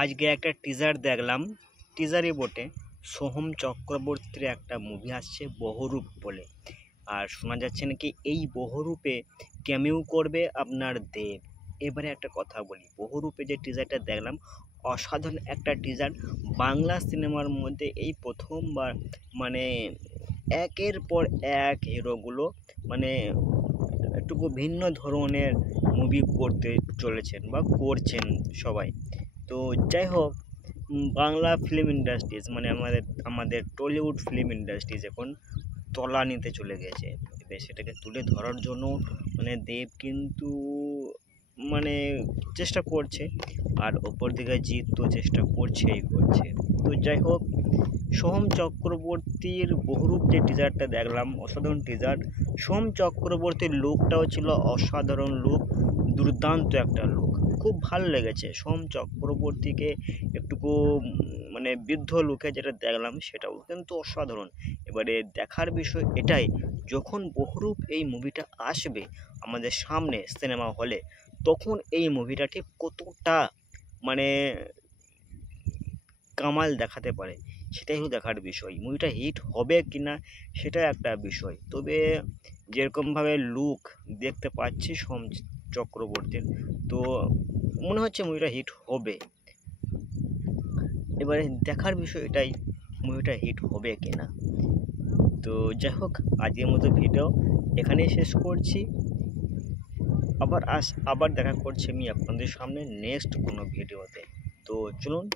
আজকে একটা টিজার দেখলাম, টিজারই বটে। সোহম চক্রবর্তীর একটা মুভি আসছে বহুরূপ বলে, আর শোনা যাচ্ছে নাকি এই বহুরূপে ক্যামিও করবে আপনার দেব। এবারে একটা কথা বলি, বহুরূপে যে টিজারটা দেখলাম অসাধারণ একটা টিজার। বাংলা সিনেমার মধ্যে এই প্রথমবার মানে একের পর এক হিরোগুলো মানে একটু ভিন্ন ধরনের মুভি করতে চলেছেন বা করছেন সবাই। তো যাই হোক, বাংলা ফিল্ম ইন্ডাস্ট্রিজ মানে আমাদের টলিউড ফিল্ম ইন্ডাস্ট্রিজ এখন তলানিতে চলে গেছে। এবার সেটাকে তুলে ধরার জন্য মানে দেব কিন্তু মানে চেষ্টা করছে, আর ওপর দিকে জিৎ তো চেষ্টা করছেই করছে। তো যাই হোক, সোহম চক্রবর্তীর বহুরূপ যে টিজারটা দেখলাম অসাধারণ টিজার। সোহম চক্রবর্তীর লুকটাও ছিল অসাধারণ লুক, দুর্দান্ত একটা লুক, খুব ভালো লেগেছে সোহম চক্রবর্তীকে। একটুকু মানে বৃদ্ধ লুকে যেটা দেখলাম সেটাও কিন্তু অসাধারণ। এবারে দেখার বিষয় এটাই, যখন বহুরূপ এই মুভিটা আসবে আমাদের সামনে সিনেমা হলে, তখন এই মুভিটা ঠিক কতটা মানে কামাল দেখাতে পারে সেটাই হলো দেখার বিষয়। মুভিটা হিট হবে কি না সেটা একটা বিষয়, তবে যেরকমভাবে লুক দেখতে পাচ্ছি সোম চক্রবর্তীর, তো মনে হচ্ছে মুভিটা হিট হবে। এবারে দেখার বিষয় এটাই, মুভিটা হিট হবে কি না। তো যাই হোক, আজকের মতো ভিডিও এখানেই শেষ করছি। আবার দেখা করছি আমি আপনাদের সামনে নেক্সট কোনো ভিডিওতে। তো চলুন।